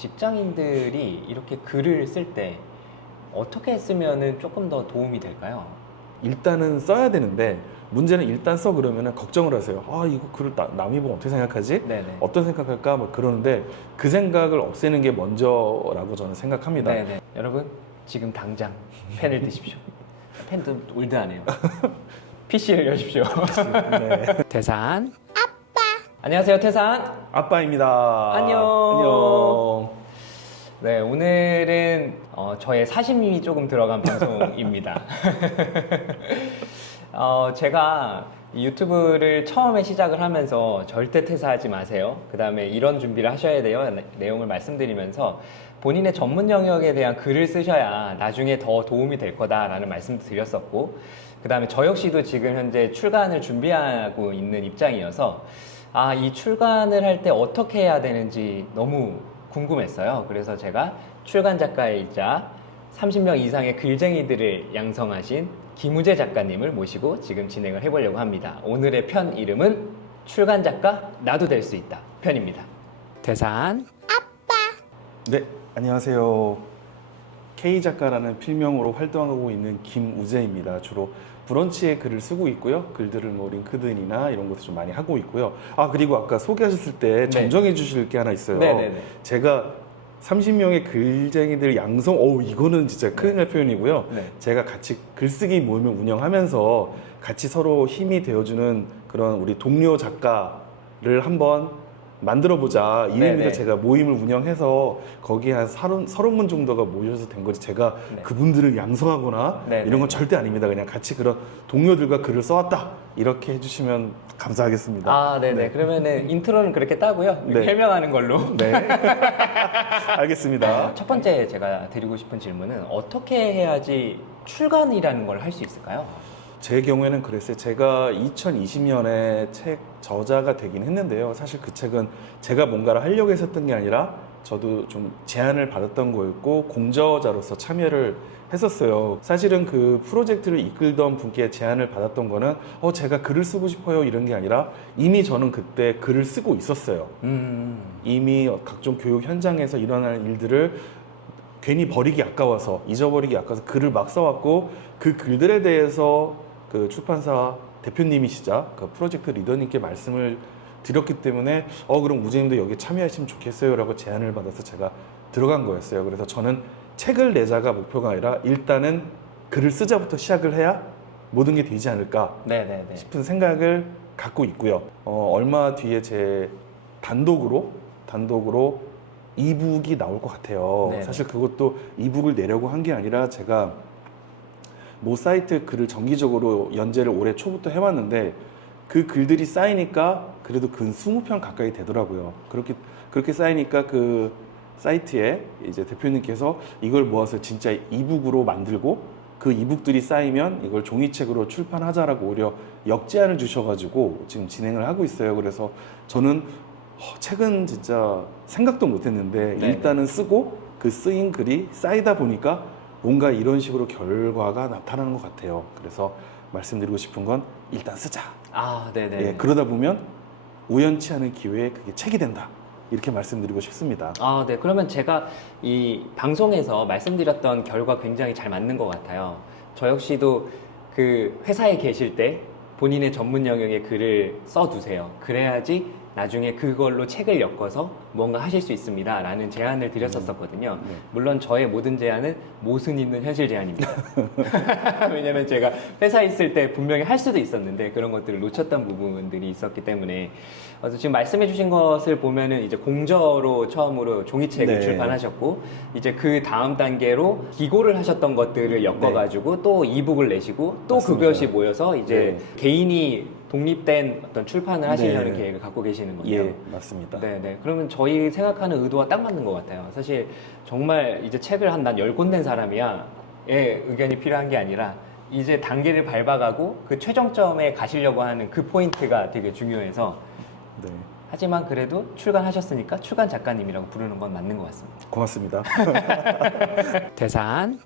직장인들이 이렇게 글을 쓸 때 어떻게 쓰면은 조금 더 도움이 될까요? 일단은 써야 되는데 문제는 일단 써 그러면은 걱정을 하세요. 아 이거 글을 남이 보면 어떻게 생각하지? 네네. 어떤 생각할까? 뭐 그러는데 그 생각을 없애는 게 먼저라고 저는 생각합니다. 네네. 여러분 지금 당장 펜을 드십시오. 펜도 올드하네요. PC를 여십시오. 네. 태산 아빠. 안녕하세요, 태산. 아빠입니다. 안녕. 안녕. 네, 오늘은 저의 사심이 조금 들어간 방송입니다. 제가 이 유튜브를 처음에 시작을 하면서 절대 퇴사하지 마세요. 그 다음에 이런 준비를 하셔야 돼요. 내용을 말씀드리면서 본인의 전문 영역에 대한 글을 쓰셔야 나중에 더 도움이 될 거다라는 말씀도 드렸었고, 그 다음에 저 역시도 지금 현재 출간을 준비하고 있는 입장이어서 이 출간을 할 때 어떻게 해야 되는지 너무 궁금했어요. 그래서 제가 출간 작가이자 30명 이상의 글쟁이들을 양성하신 김우재 작가님을 모시고 지금 진행을 해보려고 합니다. 오늘의 편 이름은 출간 작가 나도 될 수 있다 편입니다. 태산 네, 안녕하세요. K 작가라는 필명으로 활동하고 있는 김우재입니다. 주로 브런치에 글을 쓰고 있고요. 글들을 뭐 링크드인이나 이런 곳에 좀 많이 하고 있고요. 그리고 아까 소개하셨을 때 네. 정정해 주실 게 하나 있어요. 네네네. 제가 30명의 글쟁이들 양성, 이거는 진짜 큰일 날 표현이고요. 네. 제가 같이 글쓰기 모임을 운영하면서 같이 서로 힘이 되어주는 그런 우리 동료 작가를 한번 만들어보자. 이 의미에서 네네. 제가 모임을 운영해서 거기에 한 30분 정도가 모여서 된 거지. 제가 네. 그분들을 양성하거나 네네. 이런 건 절대 아닙니다. 그냥 같이 그런 동료들과 글을 써왔다. 이렇게 해주시면 감사하겠습니다. 네네. 네. 그러면은 인트로는 그렇게 따고요. 네. 해명하는 걸로. 네. 알겠습니다. 첫 번째 제가 드리고 싶은 질문은 어떻게 해야지 출간이라는 걸 할 수 있을까요? 제 경우에는 그랬어요. 제가 2020년에 책 저자가 되긴 했는데요. 사실 그 책은 제가 뭔가를 하려고 했었던 게 아니라 저도 좀 제안을 받았던 거였고 공저자로서 참여를 했었어요. 사실은 그 프로젝트를 이끌던 분께 제안을 받았던 거는 제가 글을 쓰고 싶어요 이런 게 아니라 이미 저는 그때 글을 쓰고 있었어요. 이미 각종 교육 현장에서 일어나는 일들을 괜히 버리기 아까워서 잊어버리기 아까워서 글을 막 써왔고 그 글들에 대해서 그 출판사 대표님이시자 그 프로젝트 리더님께 말씀을 드렸기 때문에 그럼 우재님도 여기 참여하시면 좋겠어요 라고 제안을 받아서 제가 들어간 거였어요. 그래서 저는 책을 내자가 목표가 아니라 일단은 글을 쓰자부터 시작을 해야 모든 게 되지 않을까 네네네. 싶은 생각을 갖고 있고요. 얼마 뒤에 제 단독으로 이북이 나올 것 같아요. 네네. 사실 그것도 이북을 내려고 한 게 아니라 제가 모 사이트 글을 정기적으로 연재를 올해 초부터 해왔는데 그 글들이 쌓이니까 그래도 근 20편 가까이 되더라고요. 그렇게 쌓이니까 그 사이트에 이제 대표님께서 이걸 모아서 진짜 이북으로 만들고 그 이북들이 쌓이면 이걸 종이책으로 출판하자라고 오히려 역제안을 주셔가지고 지금 진행을 하고 있어요. 그래서 저는 책은 진짜 생각도 못했는데 네네. 일단은 쓰고 그 쓰인 글이 쌓이다 보니까 뭔가 이런 식으로 결과가 나타나는 것 같아요. 그래서 말씀드리고 싶은 건 일단 쓰자. 네네. 예, 그러다 보면 우연치 않은 기회에 그게 책이 된다. 이렇게 말씀드리고 싶습니다. 네. 그러면 제가 이 방송에서 말씀드렸던 결과 굉장히 잘 맞는 것 같아요. 저 역시도 그 회사에 계실 때 본인의 전문 영역의 글을 써두세요. 그래야지 나중에 그걸로 책을 엮어서 뭔가 하실 수 있습니다 라는 제안을 드렸었거든요. 네. 물론 저의 모든 제안은 모순 있는 현실 제안입니다. 왜냐면 제가 회사에 있을 때 분명히 할 수도 있었는데 그런 것들을 놓쳤던 부분들이 있었기 때문에 그래서 지금 말씀해 주신 것을 보면은 이제 공저로 처음으로 종이책을 네. 출판하셨고 이제 그 다음 단계로 기고를 하셨던 것들을 엮어가지고 또 이북을 내시고 또 맞습니다. 그것이 모여서 이제 네. 개인이 독립된 어떤 출판을 하시려는 네. 계획을 갖고 계시는 거예요. 예, 맞습니다. 네네. 그러면 저희 생각하는 의도와 딱 맞는 것 같아요. 사실 정말 이제 책을 한 난 10권 낸 사람이야 의 의견이 필요한 게 아니라 이제 단계를 밟아가고 그 최종점에 가시려고 하는 그 포인트가 되게 중요해서 네, 하지만 그래도 출간하셨으니까 출간 작가님이라고 부르는 건 맞는 것 같습니다. 고맙습니다. 대산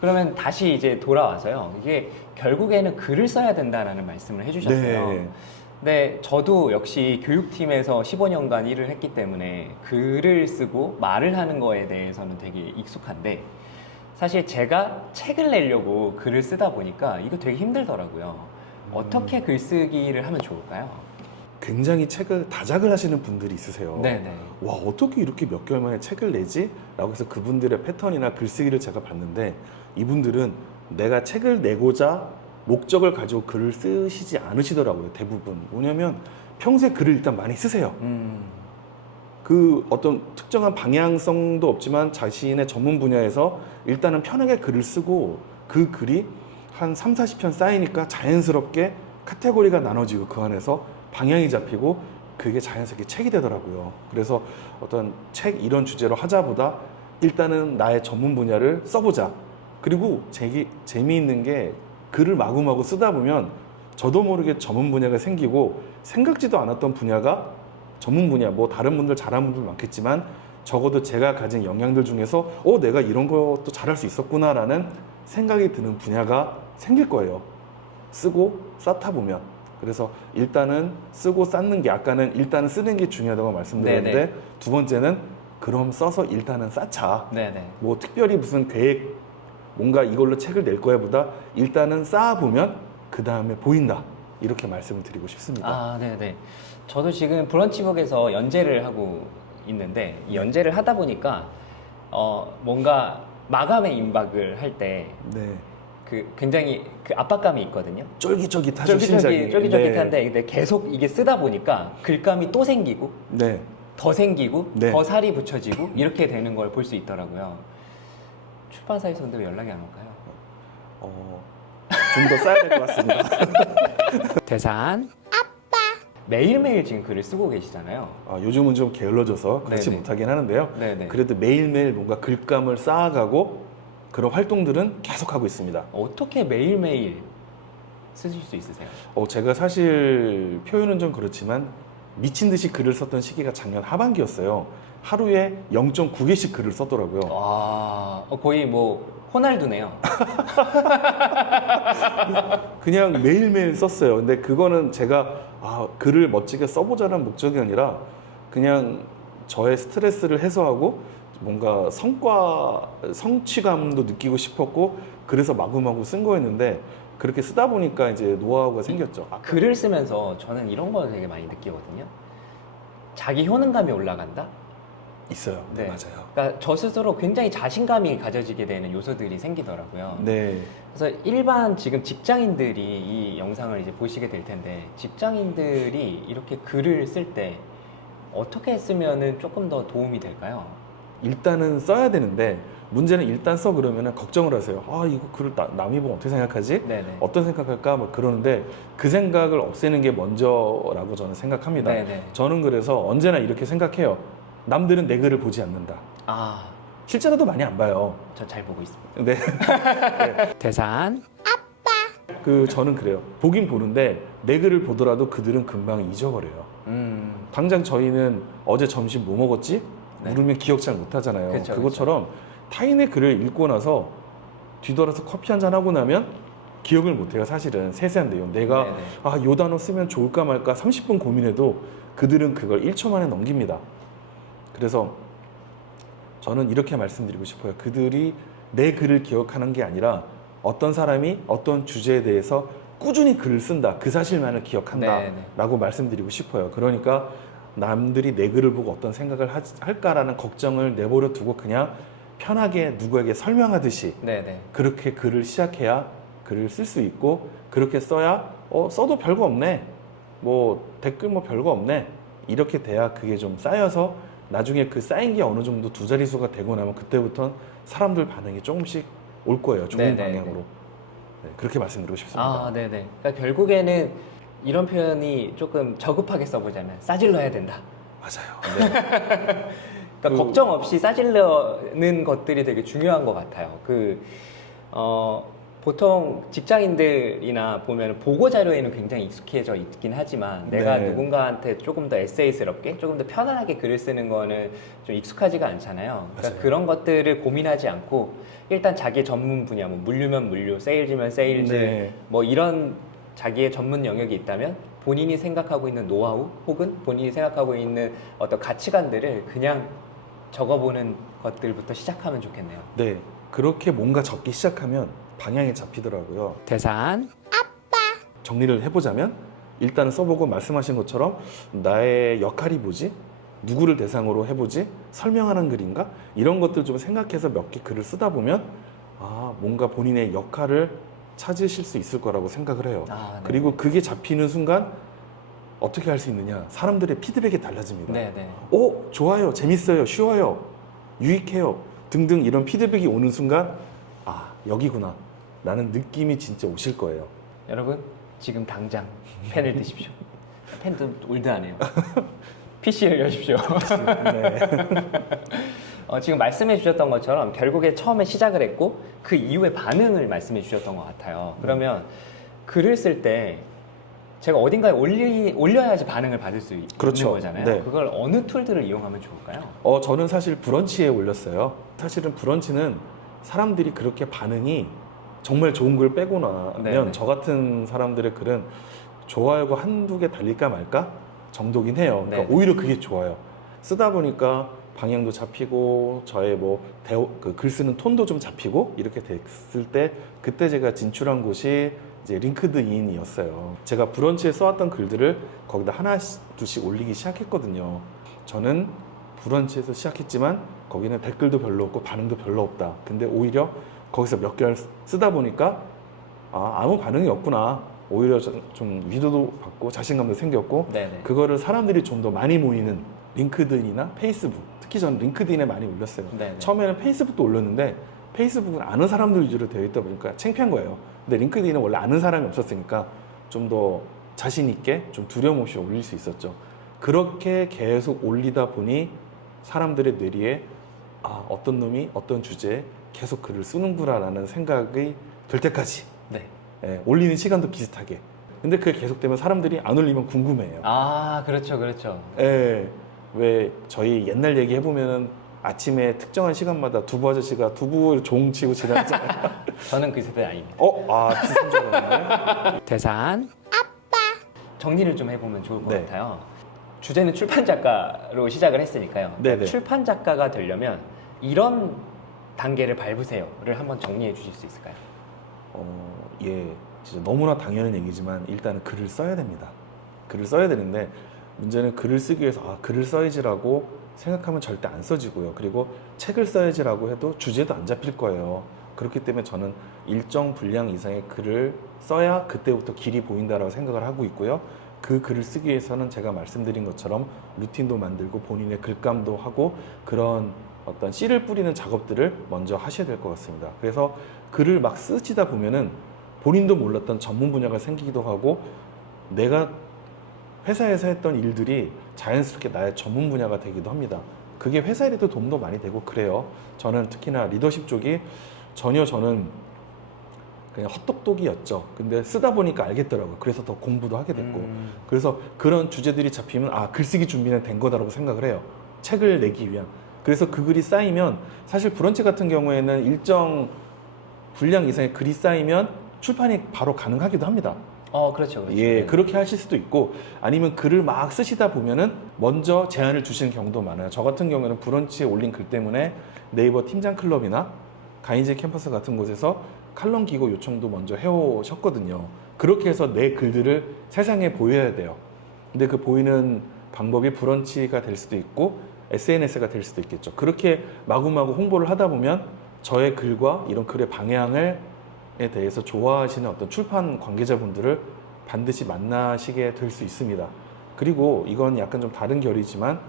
그러면 다시 이제 돌아와서요. 이게 결국에는 글을 써야 된다라는 말씀을 해주셨어요. 네. 네, 저도 역시 교육팀에서 15년간 일을 했기 때문에 글을 쓰고 말을 하는 거에 대해서는 되게 익숙한데 사실 제가 책을 내려고 글을 쓰다 보니까 이거 되게 힘들더라고요. 어떻게 글쓰기를 하면 좋을까요? 굉장히 책을 다작을 하시는 분들이 있으세요. 네네. 와, 어떻게 이렇게 몇 개월 만에 책을 내지? 라고 해서 그분들의 패턴이나 글쓰기를 제가 봤는데 이분들은 내가 책을 내고자 목적을 가지고 글을 쓰시지 않으시더라고요. 대부분. 뭐냐면 평소에 글을 일단 많이 쓰세요. 그 어떤 특정한 방향성도 없지만 자신의 전문 분야에서 일단은 편하게 글을 쓰고 그 글이 한 3, 40편 쌓이니까 자연스럽게 카테고리가 나눠지고 그 안에서 방향이 잡히고 그게 자연스럽게 책이 되더라고요. 그래서 어떤 책 이런 주제로 하자보다 일단은 나의 전문 분야를 써보자. 그리고 재미있는 게 글을 마구마구 쓰다 보면 저도 모르게 전문 분야가 생기고 생각지도 않았던 분야가 전문 분야, 뭐 다른 분들 잘하는 분들 많겠지만 적어도 제가 가진 역량들 중에서 내가 이런 것도 잘할 수 있었구나라는 생각이 드는 분야가 생길 거예요. 쓰고 쌓다 보면. 그래서 일단은 쓰고 쌓는 게 아까는 일단은 쓰는 게 중요하다고 말씀드렸는데 네네. 두 번째는 그럼 써서 일단은 쌓자. 네네. 뭐 특별히 무슨 계획 뭔가 이걸로 책을 낼 거야 보다 일단은 쌓아보면 그 다음에 보인다. 이렇게 말씀을 드리고 싶습니다. 아, 네네. 저도 지금 브런치북에서 연재를 하고 있는데 이 연재를 하다 보니까 뭔가 마감의 임박을 할 때 네. 굉장히 그 압박감이 있거든요. 쫄깃쫄깃하죠, 심장이. 쫄깃쫄깃한데 근데 계속 이게 쓰다 보니까 글감이 또 생기고 네. 더 생기고 네. 더 살이 붙여지고 이렇게 되는 걸 볼 수 있더라고요. 출판사에서는 왜 연락이 안 올까요? 좀 더 쌓아야 될 것 같습니다. 대산 아빠 매일매일 지금 글을 쓰고 계시잖아요. 요즘은 좀 게을러져서 그렇지 네네. 못하긴 하는데요. 네네. 그래도 매일매일 뭔가 글감을 쌓아가고 그런 활동들은 계속하고 있습니다. 어떻게 매일매일 쓰실 수 있으세요? 제가 사실 표현은 좀 그렇지만 미친 듯이 글을 썼던 시기가 작년 하반기였어요. 하루에 0.9개씩 글을 썼더라고요. 와, 거의 뭐 호날두네요. 그냥 매일매일 썼어요. 근데 그거는 제가 글을 멋지게 써보자는 목적이 아니라 그냥 저의 스트레스를 해소하고 뭔가 성취감도 느끼고 싶었고 그래서 마구마구 쓴 거였는데 그렇게 쓰다 보니까 이제 노하우가 생겼죠. 글을 쓰면서 저는 이런 거 되게 많이 느끼거든요. 자기 효능감이 올라간다? 있어요. 네, 네. 맞아요. 그러니까 저 스스로 굉장히 자신감이 가져지게 되는 요소들이 생기더라고요. 네. 그래서 일반 지금 직장인들이 이 영상을 이제 보시게 될 텐데 직장인들이 이렇게 글을 쓸 때 어떻게 쓰면은 조금 더 도움이 될까요? 일단은 써야 되는데 문제는 일단 써 그러면은 걱정을 하세요. 이거 글을 남이 보면 어떻게 생각하지? 네네. 어떤 생각할까? 뭐 그러는데 그 생각을 없애는 게 먼저라고 저는 생각합니다. 네네. 저는 그래서 언제나 이렇게 생각해요. 남들은 내 글을 보지 않는다. 아, 실제로도 많이 안 봐요. 저 잘 보고 있습니다. 네. 대산 저는 그래요. 보긴 보는데 내 글을 보더라도 그들은 금방 잊어버려요. 당장 저희는 어제 점심 뭐 먹었지? 네. 물으면 기억 잘 못하잖아요. 그쵸, 그것처럼 타인의 글을 읽고 나서 뒤돌아서 커피 한잔 하고 나면 기억을 못해요. 사실은 세세한 내용. 내가 네네. 요 단어 쓰면 좋을까 말까 30분 고민해도 그들은 그걸 1초 만에 넘깁니다. 그래서 저는 이렇게 말씀드리고 싶어요. 그들이 내 글을 기억하는 게 아니라 어떤 사람이 어떤 주제에 대해서 꾸준히 글을 쓴다. 그 사실만을 기억한다. 네네. 라고 말씀드리고 싶어요. 그러니까 남들이 내 글을 보고 어떤 생각을 할까라는 걱정을 내버려 두고 그냥 편하게 누구에게 설명하듯이 네네. 그렇게 글을 시작해야 글을 쓸 수 있고 그렇게 써야 써도 별거 없네. 뭐 댓글 뭐 별거 없네. 이렇게 돼야 그게 좀 쌓여서 나중에 그 쌓인 게 어느 정도 두 자릿수가 되고 나면 그때부터는 사람들 반응이 조금씩 올 거예요. 좋은 네네. 방향으로. 네, 그렇게 말씀드리고 싶습니다. 아, 네네. 그러니까 결국에는 이런 표현이 조금 저급하게 써보자면 싸질러야 된다. 맞아요. 네. 그러니까 걱정 없이 싸질러는 것들이 되게 중요한 것 같아요. 보통 직장인들이나 보면 보고 자료에는 굉장히 익숙해져 있긴 하지만 내가 네. 누군가한테 조금 더 에세이스럽게 조금 더 편안하게 글을 쓰는 거는 좀 익숙하지가 않잖아요. 그러니까 맞아요. 그런 것들을 고민하지 않고 일단 자기 전문 분야, 뭐 물류면 물류, 세일즈면 세일즈, 네. 뭐 이런 자기의 전문 영역이 있다면 본인이 생각하고 있는 노하우 혹은 본인이 생각하고 있는 어떤 가치관들을 그냥 적어보는 것들부터 시작하면 좋겠네요. 네, 그렇게 뭔가 적기 시작하면 방향이 잡히더라고요. 대산. 정리를 해보자면 일단은 써보고 말씀하신 것처럼 나의 역할이 뭐지? 누구를 대상으로 해보지? 설명하는 글인가? 이런 것들 좀 생각해서 몇 개 글을 쓰다 보면 뭔가 본인의 역할을 찾으실 수 있을 거라고 생각을 해요. 네. 그리고 그게 잡히는 순간 어떻게 할 수 있느냐? 사람들의 피드백이 달라집니다. 네네. 좋아요, 재밌어요, 쉬워요, 유익해요 등등 이런 피드백이 오는 순간 여기구나 라는 느낌이 진짜 오실 거예요. 여러분 지금 당장 펜을 드십시오. 펜도 올드하네요. PC를 여십시오. 네. 지금 말씀해 주셨던 것처럼 결국에 처음에 시작을 했고 그 이후에 반응을 말씀해 주셨던 것 같아요. 그러면 글을 쓸 때 제가 어딘가에 올려야지 반응을 받을 수 그렇죠. 있는 거잖아요. 네. 그걸 어느 툴들을 이용하면 좋을까요? 저는 사실 브런치에 올렸어요. 사실은 브런치는 사람들이 그렇게 반응이 정말 좋은 글 빼고 나면 네네. 저 같은 사람들의 글은 좋아요가 한두 개 달릴까 말까 정도긴 해요. 그러니까 네네. 오히려 그게 좋아요. 쓰다 보니까 방향도 잡히고 저의 글 쓰는 톤도 좀 잡히고 이렇게 됐을 때 그때 제가 진출한 곳이 이제 링크드인이었어요. 제가 브런치에 써왔던 글들을 거기다 하나씩 둘씩 올리기 시작했거든요. 저는 브런치에서 시작했지만 거기는 댓글도 별로 없고 반응도 별로 없다. 근데 오히려 거기서 몇 개월 쓰다 보니까 아무 반응이 없구나. 오히려 좀 위로도 받고 자신감도 생겼고 네네. 그거를 사람들이 좀 더 많이 모이는 링크드인이나 페이스북, 특히 저는 링크드인에 많이 올렸어요. 네네. 처음에는 페이스북도 올렸는데 페이스북은 아는 사람들 위주로 되어 있다 보니까 창피한 거예요. 근데 링크드인은 원래 아는 사람이 없었으니까 좀 더 자신 있게 좀 두려움 없이 올릴 수 있었죠. 그렇게 계속 올리다 보니 사람들의 뇌리에 어떤 놈이 어떤 주제에 계속 글을 쓰는구나라는 생각이 들 때까지 네. 올리는 시간도 비슷하게. 근데 그게 계속되면 사람들이 안 올리면 궁금해해요. 그렇죠, 그렇죠. 왜 저희 옛날 얘기 해보면은 아침에 특정한 시간마다 두부 아저씨가 두부 종 치고 지나잖아요. 저는 그 세대 아닙니다. 비슷한 줄 알았는데. 대산. 정리를 좀 해보면 좋을 것 네. 같아요. 주제는 출판 작가로 시작을 했으니까요. 네네. 출판 작가가 되려면 이런 단계를 밟으세요를 한번 정리해 주실 수 있을까요? 진짜 너무나 당연한 얘기지만 일단은 글을 써야 됩니다. 글을 써야 되는데 문제는 글을 쓰기 위해서 글을 써야지라고 생각하면 절대 안 써지고요. 그리고 책을 써야지라고 해도 주제도 안 잡힐 거예요. 그렇기 때문에 저는 일정 분량 이상의 글을 써야 그때부터 길이 보인다라고 생각을 하고 있고요. 그 글을 쓰기 위해서는 제가 말씀드린 것처럼 루틴도 만들고 본인의 글감도 하고 그런 어떤 씨를 뿌리는 작업들을 먼저 하셔야 될 것 같습니다. 그래서 글을 막 쓰시다 보면은 본인도 몰랐던 전문 분야가 생기기도 하고 내가 회사에서 했던 일들이 자연스럽게 나의 전문 분야가 되기도 합니다. 그게 회사 일에도 도움도 많이 되고 그래요. 저는 특히나 리더십 쪽이 전혀 저는 그냥 헛똑똑이었죠. 근데 쓰다 보니까 알겠더라고요. 그래서 더 공부도 하게 됐고 그래서 그런 주제들이 잡히면 글쓰기 준비는 된 거다라고 생각을 해요. 책을 내기 위한. 그래서 그 글이 쌓이면 사실 브런치 같은 경우에는 일정 분량 이상의 글이 쌓이면 출판이 바로 가능하기도 합니다. 그렇죠, 그렇죠. 예, 그렇게 하실 수도 있고 아니면 글을 막 쓰시다 보면은 먼저 제안을 주시는 경우도 많아요. 저 같은 경우에는 브런치에 올린 글 때문에 네이버 팀장 클럽이나 가인제 캠퍼스 같은 곳에서 칼럼 기고 요청도 먼저 해오셨거든요. 그렇게 해서 내 글들을 세상에 보여야 돼요. 근데 그 보이는 방법이 브런치가 될 수도 있고 SNS가 될 수도 있겠죠. 그렇게 마구마구 홍보를 하다 보면 저의 글과 이런 글의 방향에 대해서 좋아하시는 어떤 출판 관계자분들을 반드시 만나시게 될 수 있습니다. 그리고 이건 약간 좀 다른 결이지만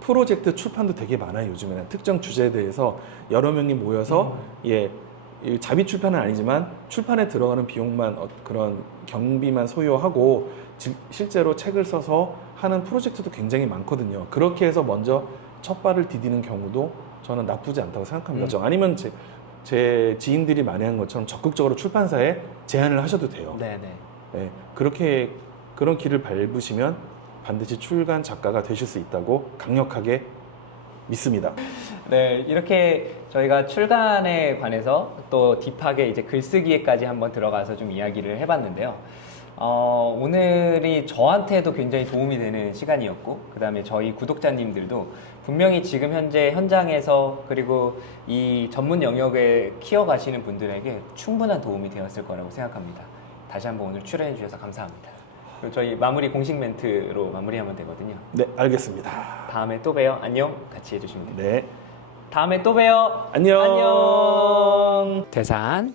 프로젝트 출판도 되게 많아요. 요즘에는 특정 주제에 대해서 여러 명이 모여서 자비 출판은 아니지만 출판에 들어가는 비용만 그런 경비만 소요하고 실제로 책을 써서 하는 프로젝트도 굉장히 많거든요. 그렇게 해서 먼저 첫 발을 디디는 경우도 저는 나쁘지 않다고 생각합니다. 아니면 제 지인들이 많이 한 것처럼 적극적으로 출판사에 제안을 하셔도 돼요. 네네. 네, 그런 길을 밟으시면 반드시 출간 작가가 되실 수 있다고 강력하게 믿습니다. 네, 이렇게 저희가 출간에 관해서 또 딥하게 이제 글쓰기에까지 한번 들어가서 좀 이야기를 해봤는데요. 오늘이 저한테도 굉장히 도움이 되는 시간이었고, 그 다음에 저희 구독자님들도 분명히 지금 현재 현장에서 그리고 이 전문 영역에 키워가시는 분들에게 충분한 도움이 되었을 거라고 생각합니다. 다시 한번 오늘 출연해 주셔서 감사합니다. 그리고 저희 마무리 공식 멘트로 마무리하면 되거든요. 네, 알겠습니다. 다음에 또 봬요. 안녕. 같이 해주시면 됩니다. 네. 다음에 또 봬요. 안녕. 안녕. 대산